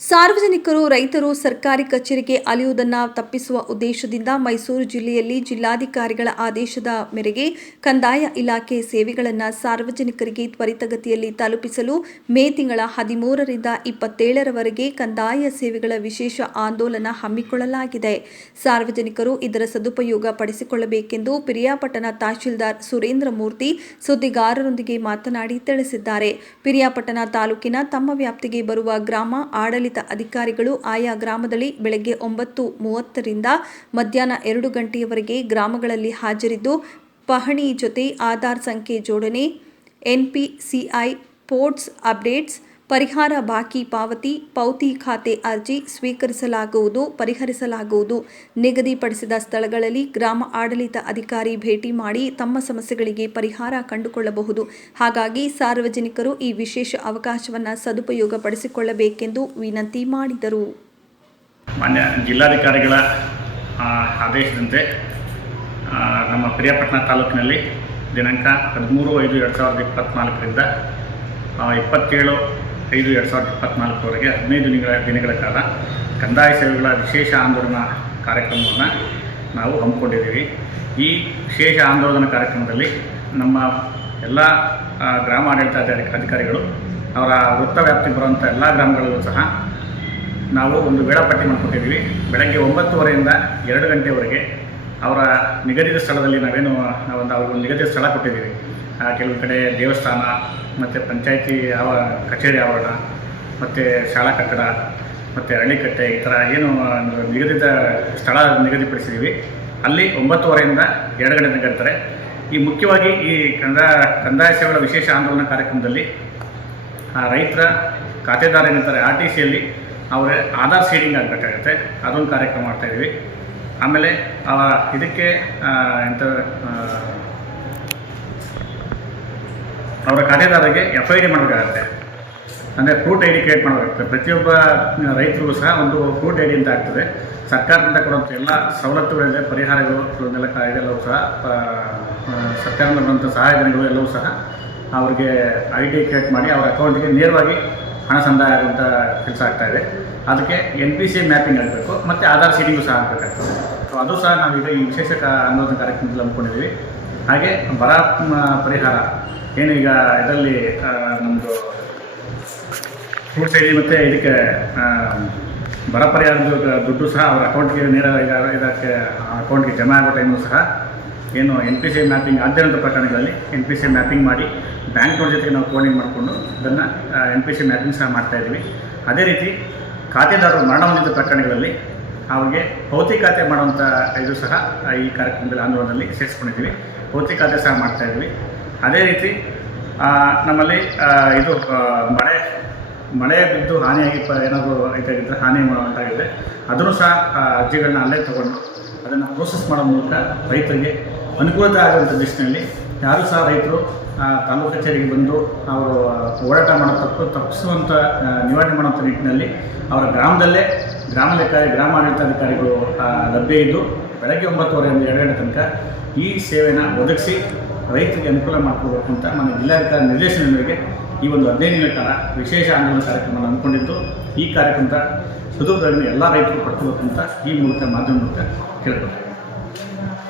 ಸಾರ್ವಜನಿಕರು, ರೈತರು ಸರ್ಕಾರಿ ಕಚೇರಿಗೆ ಅಲೆಯುವುದನ್ನು ತಪ್ಪಿಸುವ ಉದ್ದೇಶದಿಂದ ಮೈಸೂರು ಜಿಲ್ಲೆಯಲ್ಲಿ ಜಿಲ್ಲಾಧಿಕಾರಿಗಳ ಆದೇಶದ ಮೇರೆಗೆ ಕಂದಾಯ ಇಲಾಖೆ ಸೇವೆಗಳನ್ನು ಸಾರ್ವಜನಿಕರಿಗೆ ತ್ವರಿತಗತಿಯಲ್ಲಿ ತಲುಪಿಸಲು ಮೇ ತಿಂಗಳ ಹದಿಮೂರರಿಂದ ಇಪ್ಪತ್ತೇಳರವರೆಗೆ ಕಂದಾಯ ಸೇವೆಗಳ ವಿಶೇಷ ಆಂದೋಲನ ಹಮ್ಮಿಕೊಳ್ಳಲಾಗಿದೆ. ಸಾರ್ವಜನಿಕರು ಇದರ ಸದುಪಯೋಗ ಪಡಿಸಿಕೊಳ್ಳಬೇಕೆಂದು ಪಿರಿಯಾಪಟ್ಟಣ ತಹಶೀಲ್ದಾರ್ ಸುರೇಂದ್ರ ಮೂರ್ತಿ ಸುದ್ದಿಗಾರರೊಂದಿಗೆ ಮಾತನಾಡಿ ತಿಳಿಸಿದ್ದಾರೆ. ಪಿರಿಯಾಪಟ್ಟಣ ತಾಲೂಕಿನ ತಮ್ಮ ವ್ಯಾಪ್ತಿಗೆ ಬರುವ ಗ್ರಾಮ ಆಡಳಿತ ಅಧಿಕಾರಿಗಳು ಆಯಾ ಗ್ರಾಮದಲ್ಲಿ ಬೆಳಗ್ಗೆ ಒಂಬತ್ತು ಮೂವತ್ತರಿಂದ ಮಧ್ಯಾಹ್ನ ಎರಡು ಗಂಟೆಯವರೆಗೆ ಗ್ರಾಮಗಳಲ್ಲಿ ಹಾಜರಿದ್ದು, ಪಹಣಿ ಜೊತೆ ಆಧಾರ್ ಸಂಖ್ಯೆ ಜೋಡಣೆ, ಎನ್ಪಿಸಿಐ, ಪೋರ್ಟ್ಸ್ ಅಪ್ಡೇಟ್ಸ್ ಪರಿಹಾರ ಬಾಕಿ ಪಾವತಿ, ಪೌತಿ ಖಾತೆ ಅರ್ಜಿ ಸ್ವೀಕರಿಸಲಾಗುವುದು, ಪರಿಹರಿಸಲಾಗುವುದು. ನಿಗದಿಪಡಿಸಿದ ಸ್ಥಳಗಳಲ್ಲಿ ಗ್ರಾಮ ಆಡಳಿತ ಅಧಿಕಾರಿ ಭೇಟಿ ಮಾಡಿ ತಮ್ಮ ಸಮಸ್ಯೆಗಳಿಗೆ ಪರಿಹಾರ ಕಂಡುಕೊಳ್ಳಬಹುದು. ಹಾಗಾಗಿ ಸಾರ್ವಜನಿಕರು ಈ ವಿಶೇಷ ಅವಕಾಶವನ್ನು ಸದುಪಯೋಗಪಡಿಸಿಕೊಳ್ಳಬೇಕೆಂದು ವಿನಂತಿ ಮಾಡಿದರು. ಮಾನ್ಯ ಜಿಲ್ಲಾಧಿಕಾರಿಗಳ ಆದೇಶದಂತೆ ನಮ್ಮ ಪ್ರಿಯಾಪಟ್ಟಣ ತಾಲೂಕಿನಲ್ಲಿ ದಿನಾಂಕ ಹದಿಮೂರು ಐದು ಎರಡು ಸಾವಿರದ ಇಪ್ಪತ್ತ್ನಾಲ್ಕರಿಂದ ಇಪ್ಪತ್ತೇಳು ಐದು ಎರಡು ಸಾವಿರದ ಇಪ್ಪತ್ತ್ನಾಲ್ಕರವರೆಗೆ ಹದಿನೈದು ದಿನಗಳ ದಿನಗಳ ಕಾಲ ಕಂದಾಯ ಸೇವೆಗಳ ವಿಶೇಷ ಆಂದೋಲನ ಕಾರ್ಯಕ್ರಮವನ್ನು ನಾವು ಹಮ್ಮಿಕೊಂಡಿದ್ದೀವಿ. ಈ ವಿಶೇಷ ಆಂದೋಲನ ಕಾರ್ಯಕ್ರಮದಲ್ಲಿ ನಮ್ಮ ಎಲ್ಲ ಗ್ರಾಮಾಡಳಿತ ಅಧಿಕಾರಿಗಳು, ಅವರ ವೃತ್ತ ವ್ಯಾಪ್ತಿ ಬರುವಂಥ ಎಲ್ಲ ಗ್ರಾಮಗಳಲ್ಲೂ ಸಹ ನಾವು ಒಂದು ವೇಳಾಪಟ್ಟಿ ಮಾಡ್ಕೊಟ್ಟಿದ್ದೀವಿ. ಬೆಳಗ್ಗೆ ಒಂಬತ್ತುವರೆಯಿಂದ ಎರಡು ಗಂಟೆವರೆಗೆ ಅವರ ನಿಗದಿತ ಸ್ಥಳದಲ್ಲಿ ನಾವೇನು ಒಂದು ಅವ್ರಿಗೆ ನಿಗದಿತ ಸ್ಥಳ ಕೊಟ್ಟಿದ್ದೀವಿ. ಕೆಲವು ಕಡೆ ದೇವಸ್ಥಾನ, ಮತ್ತು ಪಂಚಾಯಿತಿ ಆವ ಕಚೇರಿ ಆವರಣ, ಮತ್ತು ಶಾಲಾ ಕಟ್ಟಡ, ಮತ್ತು ಅರಳಿಕಟ್ಟೆ ಈ ಥರ ಏನು ನಿಗದಿತ ಸ್ಥಳ ನಿಗದಿಪಡಿಸಿದ್ದೀವಿ ಅಲ್ಲಿ ಒಂಬತ್ತುವರೆಯಿಂದ ಎರಡು ಗಂಟೆ ತನಕ ಇರ್ತಾರೆ ಈ ಮುಖ್ಯವಾಗಿ ಈ ಕಂದ, ಕಂದಾಯ ಸೇವೆಗಳ ವಿಶೇಷ ಆಂದೋಲನ ಕಾರ್ಯಕ್ರಮದಲ್ಲಿ, ಆ, ರೈತರ ಖಾತೆದಾರ ಏನಿರ್ತಾರೆ, ಆರ್ ಟಿ ಸಿಯಲ್ಲಿ ಅವರ ಆಧಾರ್ ಸೀಡಿಂಗ್ ಆಗಬೇಕಾಗತ್ತೆ. ಅದೊಂದು ಕಾರ್ಯಕ್ರಮ ಮಾಡ್ತಾಯಿದ್ದೀವಿ ಆಮೇಲೆ ಇದಕ್ಕೆ ಎಂಥ ಅವರ ಖಾತೆದಾರರಿಗೆ ಎಫ್ ಐ ಡಿ ಮಾಡಬೇಕಾಗತ್ತೆ. ಅಂದರೆ ಫ್ರೂಟ್ ಐ ಡಿ ಕ್ರಿಯೇಟ್ ಮಾಡಬೇಕಾಗುತ್ತೆ. ಪ್ರತಿಯೊಬ್ಬ ರೈತರಿಗೂ ಸಹ ಒಂದು ಫ್ರೂಟ್ ಐ ಡಿ ಅಂತ ಆಗ್ತದೆ. ಸರ್ಕಾರದಿಂದ ಕೊಡುವಂಥ ಎಲ್ಲ ಸವಲತ್ತುಗಳಿದೆ ಪರಿಹಾರಗಳು, ಇದೆಲ್ಲ ಇದೆಲ್ಲವೂ ಸಹ ಸರ್ಕಾರದಿಂದ ಬರುವಂಥ ಸಹಾಯಧನಗಳು ಎಲ್ಲವೂ ಸಹ ಅವ್ರಿಗೆ ಐ ಡಿ ಕ್ರಿಯೇಟ್ ಮಾಡಿ ಅವರ ಅಕೌಂಟ್ಗೆ ನೇರವಾಗಿ ಹಣ ಸಂದಾಯ ಆಗುವಂಥ ಕೆಲಸ ಆಗ್ತಾ ಇದೆ. ಅದಕ್ಕೆ ಎನ್ ಪಿ ಸಿ ಮ್ಯಾಪಿಂಗ್ ಆಗಬೇಕು, ಮತ್ತು ಆಧಾರ್ ಸೀಡಿಂಗು ಸಹ ಆಗಬೇಕಾಗ್ತದೆ. ಸೊ ಅದು ಸಹ ನಾವೀಗ ಈ ವಿಶೇಷ ಆಂದೋಲನ ಕಾರ್ಯಕ್ರಮದಲ್ಲಿ ಹಮ್ಮಿಕೊಂಡಿದ್ದೀವಿ. ಹಾಗೆ ಬರ ಪರಿಹಾರ. ಪರಿಹಾರ ಏನೀಗ ಇದರಲ್ಲಿ ನಮ್ಮದು ಫ್ರೂಟ್ಸ್ ಐಡಿ ಮತ್ತು ಇದಕ್ಕೆ ಬರ ಪರಿಹಾರದ ದುಡ್ಡು ಸಹ ಅವರ ಅಕೌಂಟ್ಗೆ ನೇರ ಈಗ ಇದಕ್ಕೆ ಅಕೌಂಟ್ಗೆ ಜಮಾ ಆಗೋ ಟೈಮು ಸಹ ಏನು ಎನ್ ಪಿ ಸಿ ಮ್ಯಾಪಿಂಗ್ ಆದ್ಯಂತ ಪ್ರಕರಣಗಳಲ್ಲಿ ಎನ್ ಪಿ ಸಿ ಮ್ಯಾಪಿಂಗ್ ಮಾಡಿ ಬ್ಯಾಂಕ್ನವ್ರ ಜೊತೆಗೆ ನಾವು ಕೋಡಿಂಗ್ ಮಾಡಿಕೊಂಡು ಅದನ್ನು ಎನ್ ಪಿ ಸಿ ಮ್ಯಾಪಿಂಗ್ ಸಹ ಮಾಡ್ತಾಯಿದ್ದೀವಿ ಅದೇ ರೀತಿ ಖಾತೆದಾರರು ಮರಣ ಹೊಂದಿದ ಪ್ರಕರಣಗಳಲ್ಲಿ ಅವ್ರಿಗೆ ಭೌತಿಕ ಖಾತೆ ಮಾಡುವಂಥ ಇದು ಸಹ ಈ ಕಾರ್ಯಕ್ರಮದಲ್ಲಿ ಆಂದೋಲನದಲ್ಲಿ ಸೇರಿಸ್ಕೊಂಡಿದ್ದೀವಿ. ಭೌತಿಕ ಖಾತೆ ಸಹ ಮಾಡ್ತಾಯಿದ್ವಿ ಅದೇ ರೀತಿ ನಮ್ಮಲ್ಲಿ ಇದು ಮಳೆ ಮಳೆ ಬಿದ್ದು ಹಾನಿಯಾಗಿ ಪ ಏನಾದರೂ ಇದಾಗಿದ್ದರೆ ಹಾನಿ ಉಂಟಾಗಿದೆ ಅದನ್ನು ಸಹ ಅರ್ಜಿಗಳನ್ನ ಅಲ್ಲೇ ತಗೊಂಡು ಅದನ್ನು ಪ್ರೋಸೆಸ್ ಮಾಡೋ ಮೂಲಕ ರೈತರಿಗೆ ಅನುಕೂಲತೆ ಆಗುವಂಥ ದಿಶಿನಲ್ಲಿ ಯಾರು ಸಹ ರೈತರು ತಾಲೂಕು ಕಚೇರಿಗೆ ಬಂದು ಅವರು ಹೋರಾಟ ಮಾಡೋ ತಪ್ಪು ತಪ್ಪಿಸುವಂಥ ನಿವಾರಣೆ ಮಾಡುವಂಥ ನಿಟ್ಟಿನಲ್ಲಿ ಅವರ ಗ್ರಾಮದಲ್ಲೇ ಗ್ರಾಮ ಲೆಕ್ಕ ಗ್ರಾಮ ಆಡಳಿತಾಧಿಕಾರಿಗಳು ಆ, ಲಭ್ಯ ಇದ್ದು ಬೆಳಗ್ಗೆ ಒಂಬತ್ತುವರೆಯಿಂದ ಎರಡು ಗಂಟೆ ತನಕ ಈ ಸೇವೆನ ಒದಗಿಸಿ ರೈತರಿಗೆ ಅನುಕೂಲ ಮಾಡಿಕೊಡ್ಬೇಕು ಅಂತ ನಮ್ಮ ಜಿಲ್ಲಾಧಿಕಾರಿ ನಿರ್ದೇಶನ ಈ ಒಂದು ಹದಿನೈದು ದಿನಗಳ ಕಾಲ ವಿಶೇಷ ಆಂದೋಲನ ಕಾರ್ಯಕ್ರಮ ಅಂದ್ಕೊಂಡಿದ್ದು ಈ ಕಾರ್ಯಕ್ರಮದ ಸುದೂರದಲ್ಲಿ ಎಲ್ಲ ರೈತರು ಪಡ್ಕೋಬೇಕು ಅಂತ ಈ ಮೂಲಕ ಮಾಧ್ಯಮ ಮೂಲಕ ಕೇಳ್ಕೊಳ್ತೀನಿ.